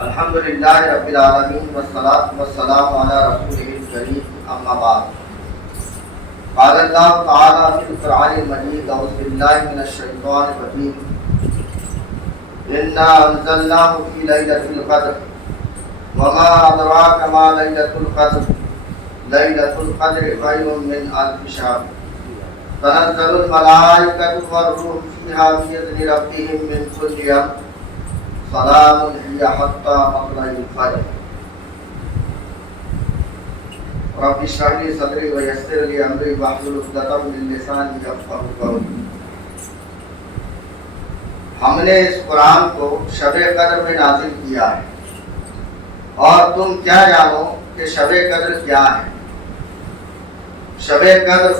الحمدللہ رب العالمین والصلاة والسلام علی رسولہ الکریم اما بعد قال اللہ تعالی فی القرآن المجید اعوذ باللہ من الشیطان الرجیم انا انزلناہ فی لیلۃ القدر وما ادراک ما لیلۃ القدر لیلۃ القدر خیر من الف شہر تنزل الملائکۃ والروح فیہا بإذن ربہم من کل امر سلام ہی حتی مطلع الفجر رب اشرح لی صدری ویسر لی امری واحلل عقدۃ من لسانی یفقہوا قولی۔ ہم نے اس قرآن کو شب قدر میں نازل کیا ہے، اور تم کیا جانو کہ شب قدر کیا ہے؟ شب قدر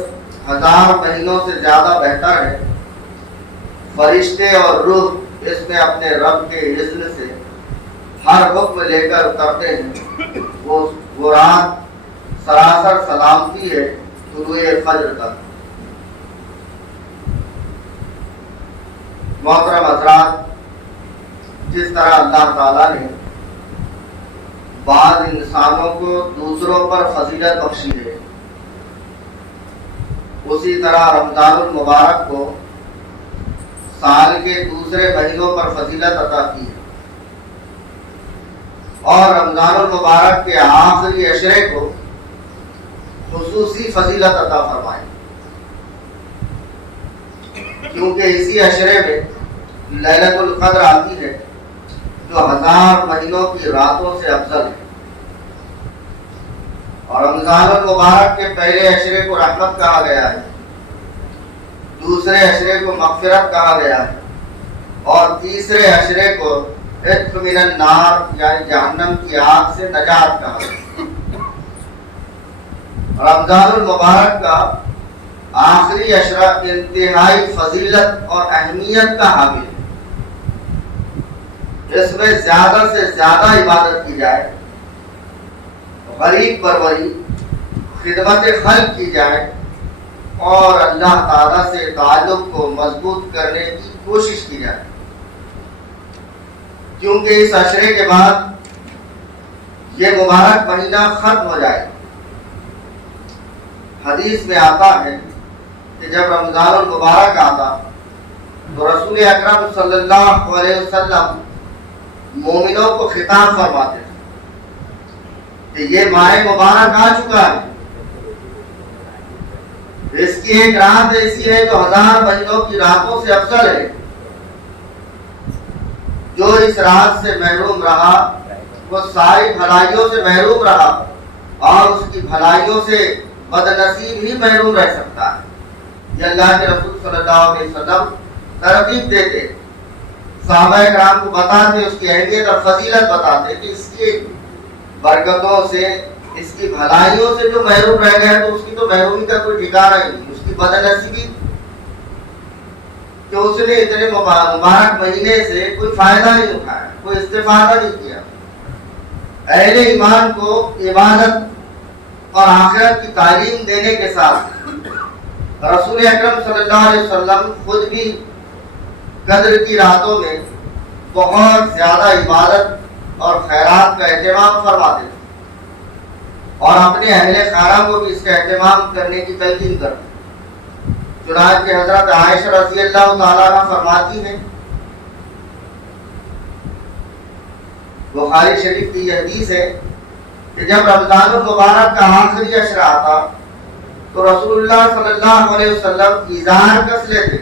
1000 مہینوں سے زیادہ بہتر ہے۔ فرشتے اور روح اس میں اپنے رب کے اذن سے ہر حکم لے کر اترتے ہیں۔ وہ رات سراسر سلامتی ہے طلوع فجر تک۔ محترم حضرات، جس طرح اللہ تعالیٰ نے بعض انسانوں کو دوسروں پر فضیلت بخشی ہے، اسی طرح رمضان المبارک کو سال کے دوسرے مہینوں پر فضیلت عطا کی ہے، اور رمضان المبارک کے آخری عشرے کو خصوصی فضیلت عطا فرمائی، کیونکہ اسی عشرے میں لیلۃ القدر آتی ہے جو 1000 مہینوں کی راتوں سے افضل ہے۔ اور رمضان المبارک کے پہلے عشرے کو رحمت کہا گیا ہے، دوسرے عشرے کو مغفرت کہا گیا ہے، اور تیسرے عشرے کو عتق من النار یعنی جہنم کی آگ سے نجات کہا گیا ہے۔ رمضان المبارک کا آخری عشرہ انتہائی فضیلت اور اہمیت کا حامل ہے۔ اس میں زیادہ سے زیادہ عبادت کی جائے، غریب پروری، خدمت خلق کی جائے، اور اللہ تعالیٰ سے تعلق کو مضبوط کرنے کی کوشش کی جائے، کیونکہ اس عشرے کے بعد یہ مبارک مہینہ ختم ہو جائے۔ حدیث میں آتا ہے کہ جب رمضان المبارک آتا تو رسول اکرم صلی اللہ علیہ وسلم مومنوں کو خطاب فرماتے تھے کہ یہ ماہ مبارک آ چکا ہے، اس کی ایک رات ایسی ہے جو 1000 مہینوں کی راتوں سے افضل ہے۔ جو اس رات سے محروم رہا وہ ساری بھلائیوں سے محروم رہا، اور اس کی بھلائیوں سے بد نصیب ہی محروم رہ سکتا ہے۔ یہ اللہ کے رسول صلی اللہ علیہ وسلم ترغیب دیتے، صحابہ کرام کو بتاتے، اس کی اہمیت اور فضیلت بتاتے کہ اس کی برکتوں سے، اس کی بھلائیوں سے جو محروم رہ گیا تو اس کی تو محرومی کا کوئی ٹھکانہ ہی نہیں، اس کی بد نصیبی کہ اس نے اتنے مبارک مہینے سے کوئی فائدہ نہیں اٹھایا، کوئی استفادہ نہیں کیا۔ اہل ایمان کو عبادت اور آخرت کی تعلیم دینے کے ساتھ رسول اکرم صلی اللہ علیہ وسلم خود بھی قدر کی راتوں میں بہت زیادہ عبادت اور خیرات کا اہتمام فرماتے تھے، اور اپنے اہل خانہ کو بھی اس کا اہتمام کرنے کی تلقین کرتے۔ چنانچہ حضرت عائشہ رضی اللہ تعالیٰ عنہ فرماتی ہیں، بخاری شریف کی یہ حدیث ہے کہ جب رمضان المبارک کا آخری عشرہ آتا تو رسول اللہ صلی اللہ علیہ وسلم ایزار کس لیتے،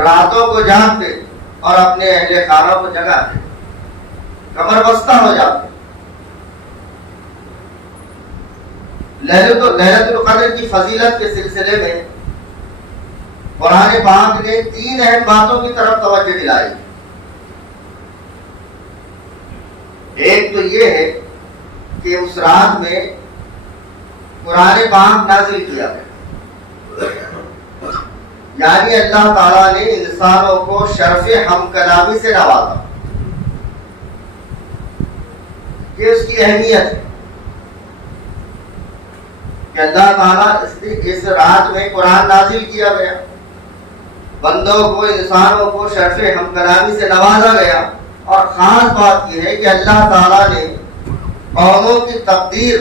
راتوں کو جاگتے اور اپنے اہل خانہ کو جگاتے، کمر بستہ ہو جاتے۔ لیلۃ القدر کی فضیلت کے سلسلے میں قرآن پاک نے 3 اہم باتوں کی طرف توجہ دلائی۔ ایک تو یہ ہے کہ اس رات میں قرآن پاک نازل کیا گیا، یعنی اللہ تعالیٰ نے انسانوں کو شرف ہم کلامی سے نوازا، یہ اس کی اہمیت ہے کہ اللہ تعالیٰ اس رات میں قرآن نازل کیا گیا، بندوں کو، انسانوں کو شرف ہم کلامی سے نوازا گیا، اور خاص بات یہ ہے کہ اللہ تعالیٰ نے قوموں کی تقدیر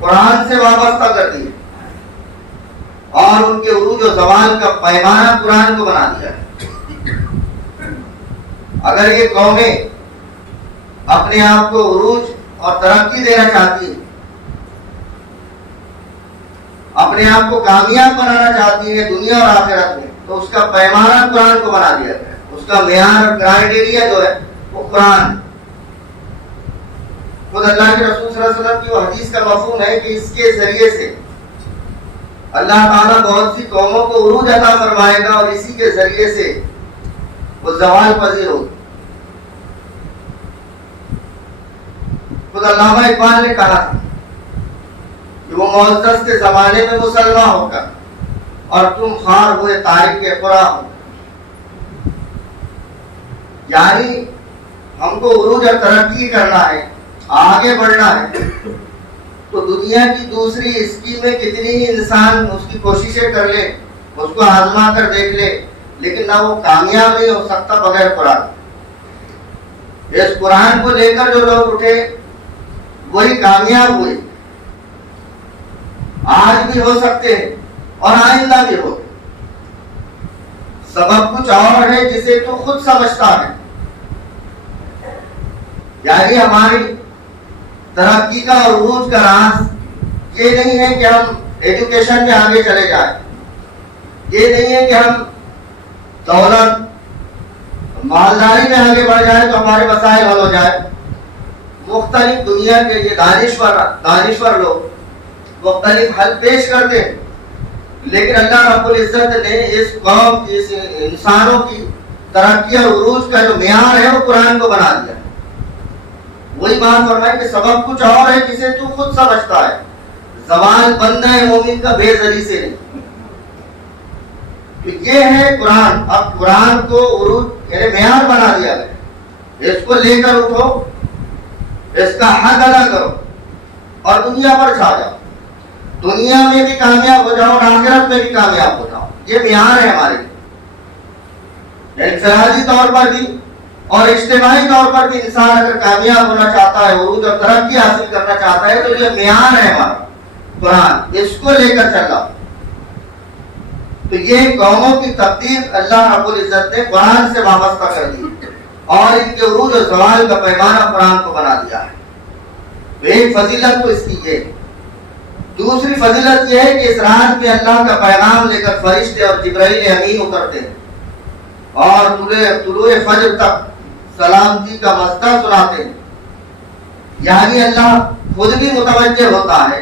قرآن سے وابستہ کر دی اور ان کے عروج و زوال کا پیمانہ قرآن کو بنا دیا ہے۔ اگر یہ قومیں اپنے آپ کو عروج اور ترقی دینا چاہتی ہیں، اپنے آپ کو کامیاب بنانا چاہتی ہیں دنیا اور آخرت میں، تو اس کا پیمانہ قرآن کو بنا دیا گیا، اس کا معیار اور کرائیٹیریا جو ہے وہ قرآن۔ خود اللہ کے رسول صلی اللہ علیہ وسلم کی وہ حدیث کا مفہوم ہے کہ اس کے ذریعے سے اللہ تعالیٰ بہت سی قوموں کو عروج عطا فرمائے گا اور اسی کے ذریعے سے وہ زوال پذیر ہوگی۔ خود علامہ اقبال نے کہا تھا کہ وہ معزز کے زمانے میں مسلمان ہو کر اور تم خوار ہوئے تاریخ کے قرآن ہو، یعنی ہم کو عروج اور ترقی کرنا ہے، آگے بڑھنا ہے، تو دنیا کی دوسری اسکیمیں کتنی ہی انسان اس کی کوششیں کر لے، اس کو آزما کر دیکھ لے، لیکن نہ وہ کامیاب نہیں ہو سکتا بغیر قرآن۔ اس قرآن کو لے کر جو لوگ اٹھے وہی کامیاب ہوئے، آج بھی ہو سکتے ہیں اور آئندہ بھی ہو۔ سبب کچھ اور ہے جسے تو خود سمجھتا ہے، یعنی ہماری ترقی کا اور عروج کا راز یہ نہیں ہے کہ ہم ایجوکیشن میں آگے چلے جائیں، یہ نہیں ہے کہ ہم دولت مالداری میں آگے بڑھ جائیں تو ہمارے مسائل حل ہو جائے۔ مختلف دنیا کے یہ دانشور لوگ مختلف حل پیش کرتے ہیں، لیکن اللہ رب العزت نے اس قوم کی، اس انسانوں کی ترقی اور عروج کا جو معیار ہے وہ قرآن کو بنا دیا۔ وہی بات فرمائی کہ سبب کچھ اور ہے جسے تو خود سمجھتا ہے، زوال بندہ مومن کا بے ذری سے نہیں۔ تو یہ ہے قرآن۔ اب قرآن کو عروج یعنی معیار بنا دیا گیا، اس کو لے کر اٹھو، اس کا حق ادا کرو اور دنیا پر چھا جاؤ، دنیا میں بھی کامیاب ہو جاؤ اور آخرت میں بھی کامیاب ہو جاؤ۔ یہ معیار ہے ہمارے لیے، انفرادی طور پر بھی اور اجتماعی طور پر بھی انسان اگر کامیاب ہونا چاہتا ہے، عروج اور ترقی حاصل کرنا چاہتا ہے، تو یہ معیار ہے ہمارا قرآن، اس کو لے کر چل رہا۔ تو یہ قوموں کی تقدیر اللہ رب العزت نے قرآن سے وابستہ کر دی اور ان کے عروج اور زوال کا پیمانہ قرآن کو بنا دیا ہے۔ تو ایک فضیلت تو اس کی یہ۔ دوسری فضیلت یہ ہے کہ اس رات میں اللہ کا پیغام لے کر فرشتے اور جبرائیل امین اترتے ہیں اور طلوع فجر تک سلامتی کا مستہ سناتے ہیں، یعنی اللہ خود بھی متوجہ ہوتا ہے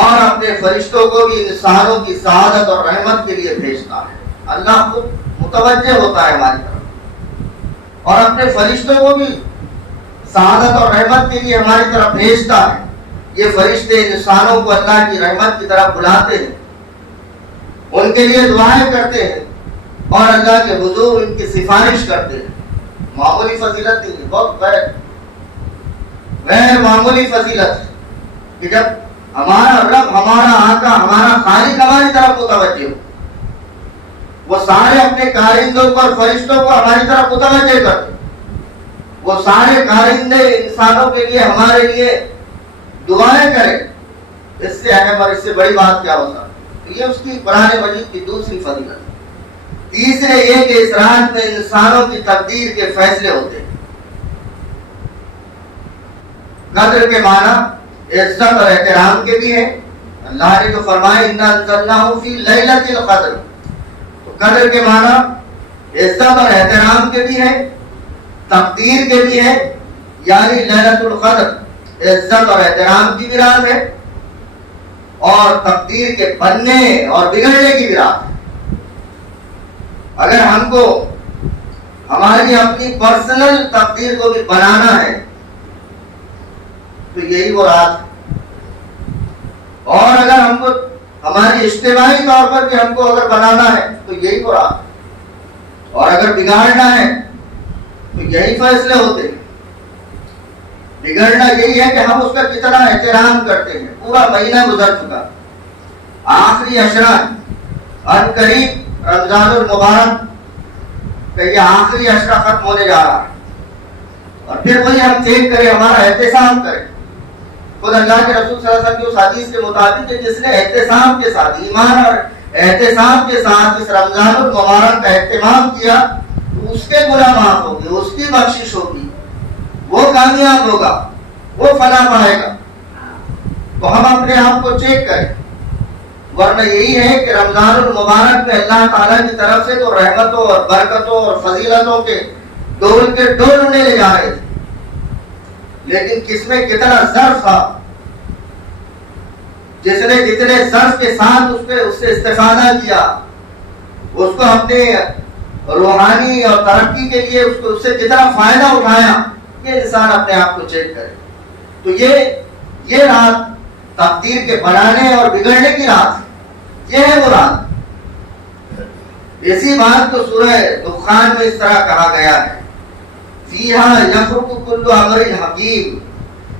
اور اپنے فرشتوں کو بھی انسانوں کی سعادت اور رحمت کے لیے بھیجتا ہے۔ اللہ خود متوجہ ہوتا ہے ہماری طرف اور اپنے فرشتوں کو بھی سعادت اور رحمت کے لیے ہماری طرف بھیجتا ہے۔ یہ فرشتے انسانوں کو اللہ کی رحمت کی طرف بلاتے ہیں، ان کے لیے دعائیں کرتے ہیں اور اللہ کے حضور ان کی سفارش کرتے ہیں۔ معمولی فضیلت نہیں ہے، بہت غیر معمولی فضیلت ہے کہ جب ہمارا رب، ہمارا آقا، ہمارا خالق ہماری طرف متوجہ ہو، وہ سارے اپنے کارندوں کو اور فرشتوں کو ہماری طرف متوجہ کرتے، وہ سارے کارندے انسانوں کے لیے ہمارے لیے دعائیں کریں، اس سے اہم اور اس سے بڑی بات کیا ہو سکتی ہے؟ یہ اس کی قرآن مجید کی دوسری فضیلت ہے۔ تیسرے یہ کہ اس رات میں انسانوں کی تقدیر کے فیصلے ہوتے ہیں۔ قدر کے معنی عزت اور احترام کے بھی ہیں۔ اللہ نے تو فرمایا اِنَّا أَنزَلْنَاهُ فِي لَيْلَةِ الْقَدْرِ، تو قدر کے معنی عزت اور احترام کے بھی ہیں، تقدیر کے بھی ہیں، یعنی لیلۃ القدر عزت اور احترام کی بھی رات ہے اور تقدیر کے بننے اور بگڑنے کی بھی رات ہے۔ اگر ہم کو ہماری اپنی پرسنل تقدیر کو بھی بنانا ہے تو یہی وہ رات ہے، اور اگر ہم کو ہماری اجتماعی طور پر کہ ہم کو اگر بنانا ہے تو یہی وہ رات ہے، اور اگر بگاڑنا ہے تو یہی فیصلے ہوتے ہیں۔ بگڑنا یہی ہے کہ ہم اس کا کتنا احترام کرتے ہیں۔ پورا مہینہ گزر چکا، آخری اشران ان قریب رمضان المبارک کہ یہ آخری عشرہ ختم ہونے جا رہا ہے، اور پھر وہی ہم چیک کریں، ہمارا احتساب کریں. خود اللہ کے رسول صلی اللہ علیہ وسلم کی اس حدیث کے مطابق کہ جس نے احتساب کے ساتھ، ایمان اور احتساب کے ساتھ اس رمضان المبارک کا اہتمام کیا، اس کے گناہ معاف ہوگی، اس کی بخشش ہوگی، وہ کامیاب ہوگا، وہ فلاح پائے گا. تو ہم اپنے آپ کو چیک کریں، ورنہ یہی ہے کہ رمضان المبارک میں اللہ تعالیٰ کی طرف سے تو رحمتوں اور برکتوں اور فضیلتوں کے ڈول کے ڈول انہیں لے جا رہے تھے، لیکن کس میں کتنا ظرف تھا، جس نے جتنے ظرف کے ساتھ اس سے استفادہ کیا، اس کو اپنے روحانی اور ترقی کے لیے اس سے کتنا فائدہ اٹھایا، یہ انسان اپنے آپ کو چیک کرے. تو یہ رات تقدیر کے بنانے اور بگڑنے کی رات، یہ ہے وہ رات. اسی بات کو سورہ دخان میں اس طرح کہا گیا ہے، فیہا یفرق کل امر حکیم،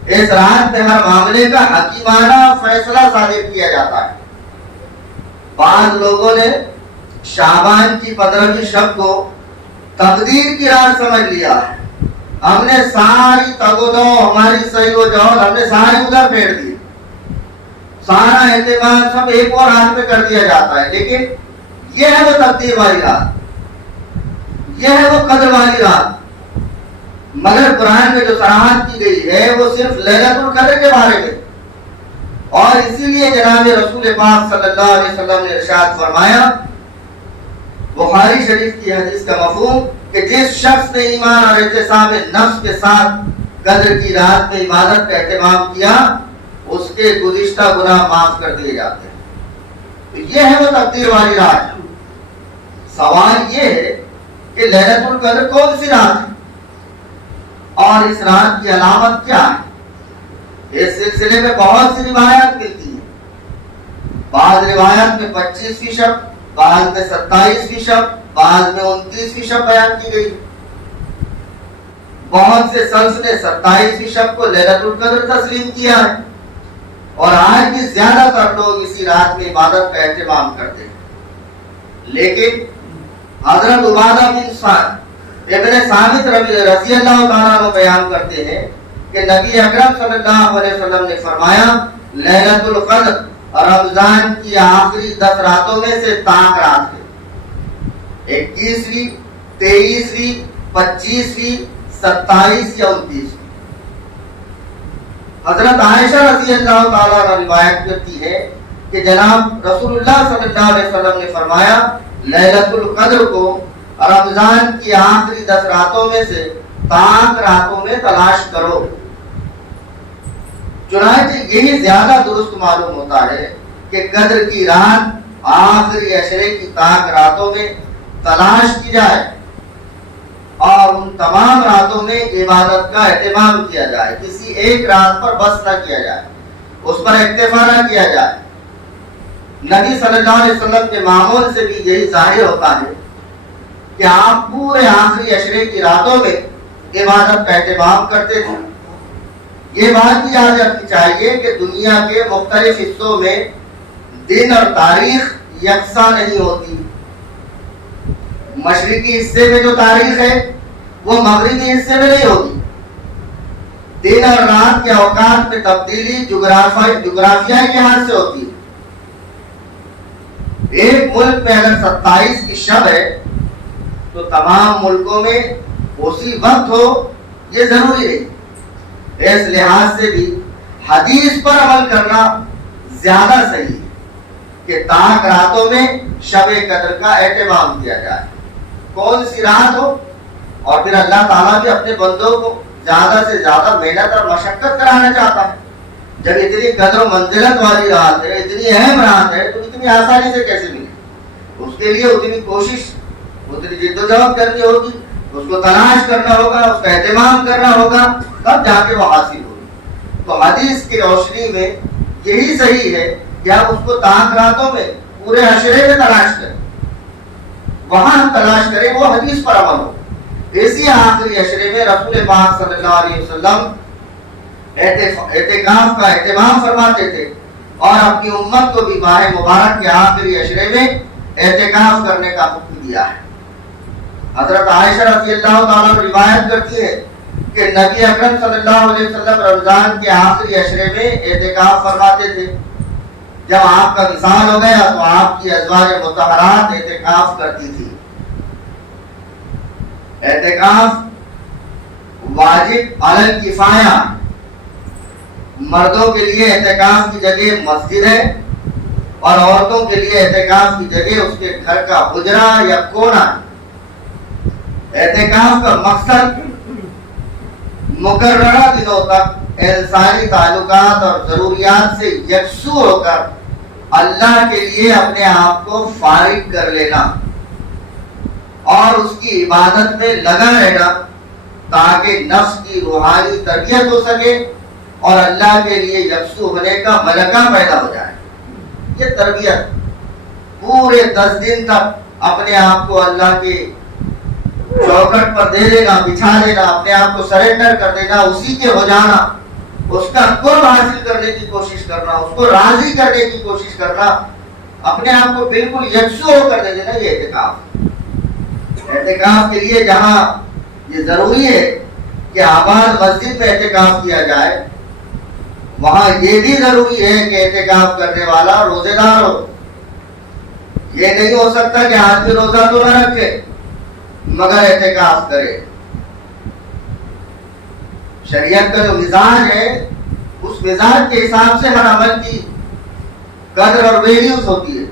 اس رات میں ہر معاملے کا حکیمانہ فیصلہ صادر کیا جاتا ہے. بعض لوگوں نے شعبان کی 15ویں شب کو تقدیر کی رات سمجھ لیا ہے. ہم نے ساری تگ و دو، ہماری صحیح و جوہر ہم نے سارے ادھر پھیر دیے، سارا اہتمام سب ایک اور رات میں کر دیا جاتا ہے. لیکن یہ ہے وہ تقدیر والی رات، یہ ہے وہ قدر والی رات. مگر قرآن میں جو صراحت کی گئی ہے وہ صرف لیلۃ القدر کے بارے میں، اور اسی لیے جناب رسول پاک صلی اللہ علیہ وسلم نے ارشاد فرمایا، بخاری شریف کی حدیث کا مفہوم کہ جس شخص نے ایمان اور احتساب نفس کے ساتھ قدر کی رات میں عبادت کا اہتمام کیا، اس کے گزشتہ گناہ معاف کر دیے جاتے ہیں. تو یہ ہے وہ تقدیر والی رات. سوال یہ ہے کہ لیلۃ القدر کون سی رات ہے اور اس رات کی علامت کیا ہے؟ اس سلسلے میں بہت سی روایات ملتی ہیں. بعض روایات میں 25ویں شب، بعض میں 27ویں شب، بعض میں 29ویں شب بیان کی گئی. بہت سے سلف نے 27ویں شب کو لیلۃ القدر تسلیم کیا ہے، اور آج بھی زیادہ تر لوگ اسی رات میں عبادت کا اہتمام کرتے ہیں. لیکن حضرت عبادہ بن ابن ثابت رضی اللہ تعالیٰ عنہ بیان کرتے ہیں کہ نبی اکرم صلی اللہ علیہ وسلم نے فرمایا، لیلۃ القدر رمضان کی آخری 10 راتوں میں سے طاق رات ہے. 21ویں، 23ویں، 25ویں، 27 یا 29. حضرت عائشہ رضی اللہ تعالیٰ عنہ روایت کرتی ہے کہ جناب رسول اللہ صلی اللہ علیہ وسلم نے فرمایا، لیلۃ القدر کو رمضان کی آخری 10 راتوں میں سے طاق راتوں میں تلاش کرو. چنانچہ یہی زیادہ درست معلوم ہوتا ہے کہ قدر کی رات آخری عشرے کی طاق راتوں میں تلاش کی جائے، اور ان تمام راتوں میں عبادت کا اہتمام کیا جائے. کسی ایک رات پر بس نہ کیا جائے، اس پر اکتفا نہ کیا جائے. نبی صلی اللہ علیہ وسلم کے معمول سے بھی یہی ظاہر ہوتا ہے کہ آپ پورے آخری عشرے کی راتوں میں عبادت کا اہتمام کرتے تھے. یہ بات بھی یاد رکھنی چاہیے کہ دنیا کے مختلف حصوں میں دن اور تاریخ یکساں نہیں ہوتی. مشرقی حصے میں جو تاریخ ہے وہ مغربی حصے میں نہیں ہوتی. دن اور رات کے اوقات میں تبدیلی جغرافیائی لحاظ سے ہوتی ہے. ایک ملک میں اگر 27 کی شب ہے تو تمام ملکوں میں اسی وقت ہو، یہ ضروری نہیں. اس لحاظ سے بھی حدیث پر عمل کرنا زیادہ صحیح ہے کہ طاق راتوں میں شب قدر کا اہتمام کیا جائے. کون سی رات ہو، اور پھر اللہ تعالیٰ بھی اپنے بندوں کو زیادہ سے زیادہ محنت اور مشقت کرانا چاہتا ہے. جب اتنی قدر و منزلت والی رات ہے، اتنی اہم رات ہے، تو اتنی آسانی سے کیسے ملے؟ اس کے لیے اتنی کوشش، اتنی جد و جہد کرنی ہوگی، اس کو تلاش کرنا ہوگا، اس کا اہتمام کرنا ہوگا، تب جا کے وہ حاصل ہوگی. تو حدیث کی روشنی میں یہی صحیح ہے کہ آپ اس کو طاق راتوں میں پورے عشرے میں تلاش کریں، وہاں ہم تلاش کریں، وہ حدیث پر عمل ہو. اسی آخری عشرے میں رسول پاک صلی اللہ علیہ وسلم اعتکاف کا اہتمام فرماتے تھے، اور اپنی امت کو بھی ماہ مبارک کے آخری عشرے میں اعتکاف کرنے کا حکم دیا ہے۔ حضرت عائشہ رضی اللہ تعالیٰ روایت کرتی ہے کہ نبی اکرم صلی اللہ علیہ وسلم رمضان کے آخری عشرے میں اعتکاف فرماتے تھے۔ جب آپ کا وصال ہو گیا تو آپ کی ازواج مطہرات اعتکاف کرتی تھی۔ اعتکاف واجب علی الکفایہ، مردوں کے لیے اعتکاف کی جگہ مسجد ہے اور عورتوں کے لیے اعتکاف کی جگہ اس کے گھر کا حجرہ یا کونا ہے۔ اعتکاف کا مقصد مقررہ دنوں تک انسانی تعلقات اور ضروریات سے یکسو ہو کر اللہ کے لیے اپنے آپ کو فارغ کر لینا اور اس کی عبادت میں لگا رہنا، تاکہ نفس کی روحانی تربیت ہو سکے اور اللہ کے لیے یکسو ہونے کا ملکہ پیدا ہو جائے۔ یہ تربیت پورے 10 دن تک اپنے آپ کو اللہ کے چوکھٹ پر دے دینا، بچھا دینا، اپنے آپ کو سرنڈر کر دینا، اسی کے ہو جانا، اس کا قرب حاصل کرنے کی کوشش کرنا، اس کو راضی کرنے کی کوشش کرنا، اپنے آپ کو بالکل یکسو ہو کر دے دینا۔ یہ اعتکاف، اعتکاف کے لیے جہاں یہ ضروری ہے کہ آباد مسجد میں اعتکاف کیا جائے، وہاں یہ بھی ضروری ہے کہ اعتکاف کرنے والا روزے دار ہو۔ یہ نہیں ہو سکتا کہ آدمی روزہ تو نہ رکھے مگر اعتکاف کرے۔ شریعت کا جو مزاج ہے اس مزاج کے حساب سے ہر عمل کی قدر اور ویلیوز ہوتی ہے،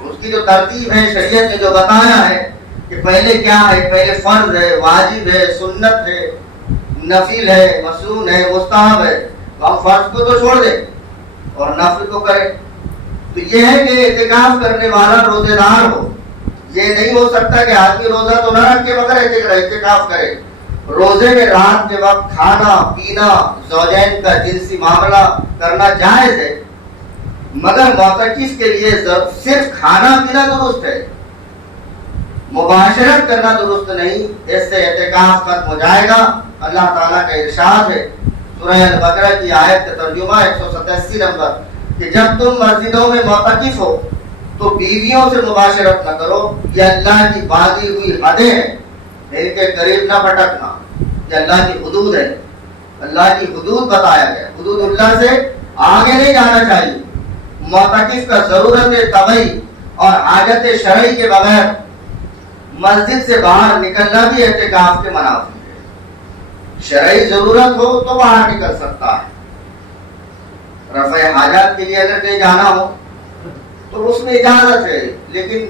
اس کی جو ترتیب ہے شریعت نے جو بتایا ہے کہ پہلے کیا ہے، پہلے فرض ہے، واجب ہے، سنت ہے، نفل ہے، مسنون ہے، مستحب ہے، تو ہم فرض کو تو چھوڑ دیں اور نفل کو کریں۔ تو یہ ہے کہ اعتکاف کرنے والا روزے دار ہو۔ یہ نہیں ہو سکتا کہ آدمی روزہ تو نہ رکھے مگر اعتکاف کرے۔ روزے میں رات کے وقت کھانا پینا، زوجین کا جنسی معاملہ کرنا جائز ہے، مگر معتکف کے لیے صرف کھانا پینا درست ہے، مباشرت کرنا درست نہیں۔ اس سے اعتکاف ختم ہو جائے گا۔ اللہ تعالیٰ کا ارشاد ہے سورہ البقرہ کی آیت کا ترجمہ 187 نمبر کہ جب تم مسجدوں میں معتکف ہو تو بیویوں سے مباشرت نہ کرو، یہ اللہ کی باندھی ہوئی حدیں ہیں، ان کے قریب نہ پھٹکنا، یہ اللہ کی حدود ہے۔ اللہ کی حدود بتایا گیا، حدود اللہ سے آگے نہیں جانا چاہیے۔ معتکف کا ضرورت طبعی اور حاجت شرعی کے بغیر مسجد سے باہر نکلنا بھی اعتکاف کے منافی ہے۔ شرعی ضرورت ہو تو باہر نکل سکتا ہے، رفع حاجات کے لیے اگر کہیں جانا ہو تو اس میں اجازت ہے، لیکن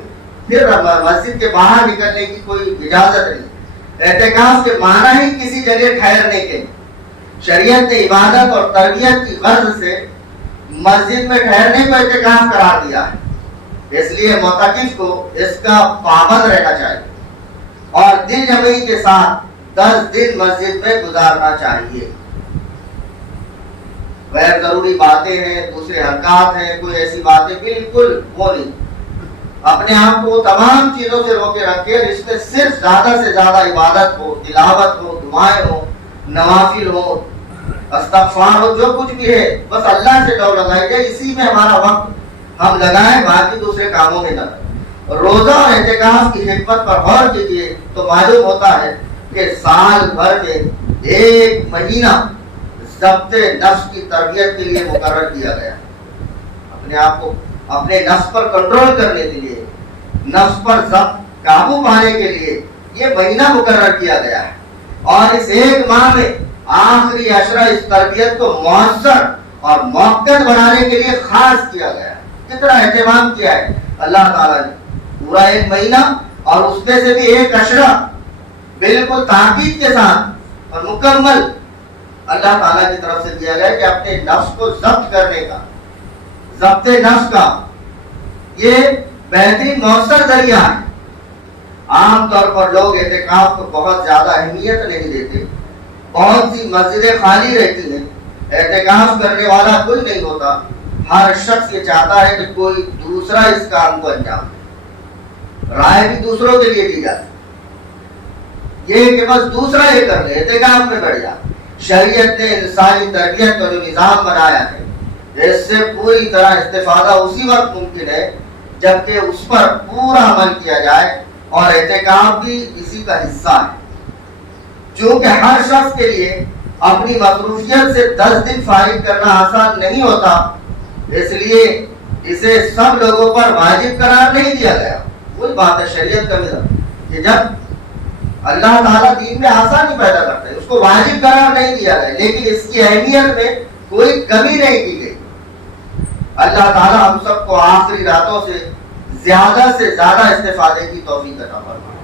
پھر مسجد کے باہر نکلنے کی کوئی اجازت نہیں۔ اعتکاف کے معنی ہی کسی جگہ ٹھہرنے کے، شریعت نے عبادت اور تربیت کی غرض سے مسجد میں ٹھہرنے کو اعتکاف قرار دیا ہے، اس لیے معتکف کو اس کا پابند رہنا چاہیے اور دل جمعی کے ساتھ 10 دن مسجد میں گزارنا چاہیے۔ غیر ضروری باتیں ہیں، دوسرے حرکات ہیں، کوئی ایسی باتیں بالکل وہ نہیں۔ اپنے آپ کو تمام چیزوں سے روکے رکھے، جس میں صرف زیادہ سے زیادہ عبادت ہو، تلاوت ہو، دعائیں ہو، نوافل ہو، استغفار ہو، جو کچھ بھی ہے بس اللہ سے ڈور لگائی جائے، اسی میں ہمارا وقت ہم لگائیں، باقی دوسرے کاموں میں نہ لگائیں۔ روزہ اور اعتکاف کی حکمت پر غور کیجیے تو معلوم ہوتا ہے کہ سال بھر میں 1 مہینہ ضبط نفس کی تربیت کے لیے مقرر کیا گیا، اپنے آپ کو اپنے نفس پر کنٹرول کرنے کے لیے، نفس پر ضبط قابو پانے کے لیے یہ مہینہ مقرر کیا گیا ہے، اور اس 1 ماہ میں آخری عشرہ اس تربیت کو مؤثر اور موقت بنانے کے لیے خاص کیا گیا ہے۔ کتنا اہتمام کیا ہے اللہ تعالیٰ نے، پورا 1 مہینہ اور اس میں سے بھی 1 عشرہ بالکل تاکید کے ساتھ اور مکمل اللہ تعالیٰ کی طرف سے دیا گیا کہ اپنے نفس کو ضبط کرنے کا، ضبط نفس کا یہ بہترین مؤثر ذریعہ ہے۔ عام طور پر لوگ اعتکاف کو بہت زیادہ اہمیت نہیں دیتے، بہت سی مسجدیں خالی رہتی ہیں، اعتکاف کرنے والا کوئی نہیں ہوتا، ہر شخص یہ چاہتا ہے کہ کوئی دوسرا اس کام کو انجام دے، رائے بھی دوسروں کے لیے دی جاتی، یہ کہ بس دوسرا یہ کر لے، اعتکاف میں بڑھ جائے۔ شریعت نے انسانی تربیت کا جو نظام بنایا ہے، اس سے پوری طرح استفادہ اسی وقت ممکن ہے جبکہ اس پر پورا عمل کیا جائے، اور اعتکاف بھی اسی کا حصہ ہے۔ چونکہ ہر شخص کے لیے اپنی مصروفیت سے 10 دن فارغ کرنا آسان نہیں ہوتا، اس لیے اسے سب لوگوں پر واجب قرار نہیں دیا گیا۔ وہی بات ہے شریعت کا نظام کہ جب اللہ تعالیٰ دین میں آسانی پیدا کرتا ہے، اس کو واجب قرار نہیں دیا گیا، لیکن اس کی اہمیت میں کوئی کمی نہیں کی گئی۔ اللہ تعالیٰ ہم سب کو آخری راتوں سے زیادہ استفادے کی توفیق عطا فرمائے۔